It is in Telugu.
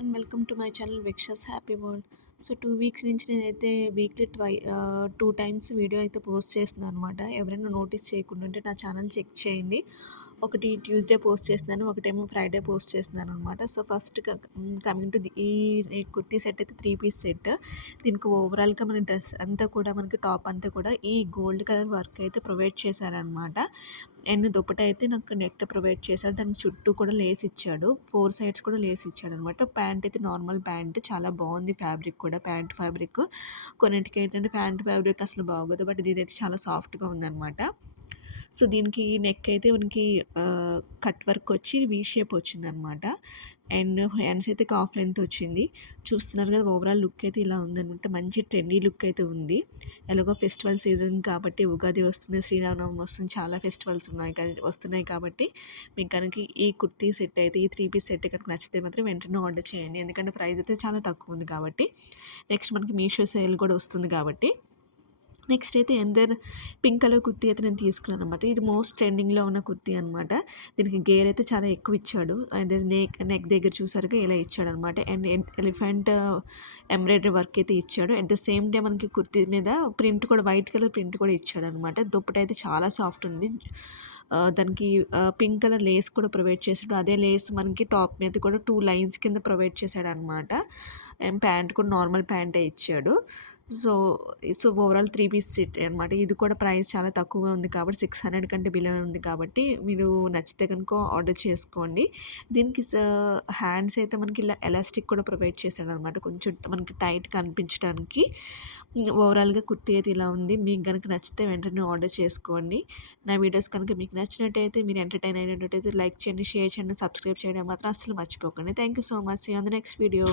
Everyone welcome to my channel విక్షస్ హ్యాపీ వరల్డ్. సో 2 వీక్స్ నుంచి నేనైతే వీక్లీ 2 టైమ్స్ వీడియో అయితే పోస్ట్ చేస్తున్నాను అనమాట. ఎవరైనా నోటీస్ చేయకుండా ఉంటే నా ఛానల్ చెక్ చేయండి. ఒకటి ట్యూస్డే పోస్ట్ చేస్తున్నాను, ఒకటేమో ఫ్రైడే పోస్ట్ చేస్తున్నాను అనమాట. సో ఫస్ట్ కమింగ్ టు ఈ కుర్తీ సెట్ అయితే 3 పీస్ సెట్. దీనికి ఓవరాల్గా మన డ్రెస్ అంతా కూడా మనకి టాప్ అంతా కూడా ఈ గోల్డ్ కలర్ వర్క్ అయితే ప్రొవైడ్ చేశారనమాట. అండ్ దుపట్టా అయితే నాకు నెట్ ప్రొవైడ్ చేశాడు. దాని చుట్టూ కూడా లేస్ ఇచ్చాడు. 4 సైడ్స్ కూడా లేస్ ఇచ్చాడనమాట. ప్యాంట్ అయితే నార్మల్ ప్యాంట్. చాలా బాగుంది ఫ్యాబ్రిక్ కూడా. ప్యాంట్ ఫ్యాబ్రిక్ కొన్నింటికి ఏంటంటే ప్యాంట్ ఫ్యాబ్రిక్ అసలు బాగోదు. బట్ ఇదైతే చాలా సాఫ్ట్‌గా ఉందనమాట. సో దీనికి నెక్ అయితే మనకి కట్ వర్క్ వచ్చి వీ షేప్ వచ్చిందనమాట. అండ్ హ్యాండ్స్ అయితే హాఫ్ లెంత్ వచ్చింది. చూస్తున్నారు కదా, ఓవరాల్ లుక్ అయితే ఇలా ఉందనమాట. మంచి ట్రెండీ లుక్ అయితే ఉంది. ఎలాగో ఫెస్టివల్ సీజన్ కాబట్టి ఉగాది వస్తుంది, శ్రీరామనవమి వస్తుంది, చాలా ఫెస్టివల్స్ వస్తున్నాయి కాబట్టి మీకు కనుక ఈ కుర్తీ సెట్ అయితే, ఈ 3 పీస్ సెట్ కనుక నచ్చితే మాత్రం వెంటనే ఆర్డర్ చేయండి. ఎందుకంటే ప్రైస్ అయితే చాలా తక్కువ ఉంది కాబట్టి. నెక్స్ట్ మనకి మీషో సేల్ కూడా వస్తుంది కాబట్టి. నెక్స్ట్ అయితే ఎందర్ పింక్ కలర్ కుర్తీ అయితే నేను తీసుకున్నాను అనమాట. ఇది మోస్ట్ ట్రెండింగ్‌లో ఉన్న కుర్తీ అనమాట. దీనికి గేర్ అయితే చాలా ఎక్కువ ఇచ్చాడు. అండ్ నెక్ దగ్గర చూసారుగా ఇలా ఇచ్చాడనమాట. అండ్ ఎలిఫెంట్ ఎంబ్రాయిడరీ వర్క్ అయితే ఇచ్చాడు. అట్ ద సేమ్ టైమ్ మనకి కుర్తీ మీద ప్రింట్ కూడా వైట్ కలర్ ప్రింట్ కూడా ఇచ్చాడనమాట. దుప్పట అయితే చాలా సాఫ్ట్ ఉంది. దానికి పింక్ కలర్ లేస్ కూడా ప్రొవైడ్ చేసాడు. అదే లేస్ మనకి టాప్ మీద కూడా 2 లైన్స్ కింద ప్రొవైడ్ చేశాడనమాట. అండ్ ప్యాంట్ కూడా నార్మల్ ప్యాంటే ఇచ్చాడు. సో, ఓవరాల్ 3 పీస్ సెట్ అనమాట. ఇది కూడా ప్రైస్ చాలా తక్కువగా ఉంది కాబట్టి 600 కంటే బిలో ఉంది కాబట్టి మీరు నచ్చితే కనుక ఆర్డర్ చేసుకోండి. దీనికి హ్యాండ్స్ అయితే మనకి ఇలా ఎలాస్టిక్ కూడా ప్రొవైడ్ చేశాడనమాట. కొంచెం మనకి టైట్‌గా అనిపించడానికి. ఓవరాల్‌గా కుర్తీ అయితే ఇలా ఉంది. మీకు గనుక నచ్చితే వెంటనే ఆర్డర్ చేసుకోండి. నా వీడియోస్ కనుక మీకు నచ్చినట్టయితే, మీరు ఎంటర్‌టైన్ అయినట్టయితే లైక్ చేయండి, షేర్ చేయండి, సబ్స్క్రైబ్ చేయడం మాత్రం అస్సలు మర్చిపోకండి. Thank you so much. See you on the next video.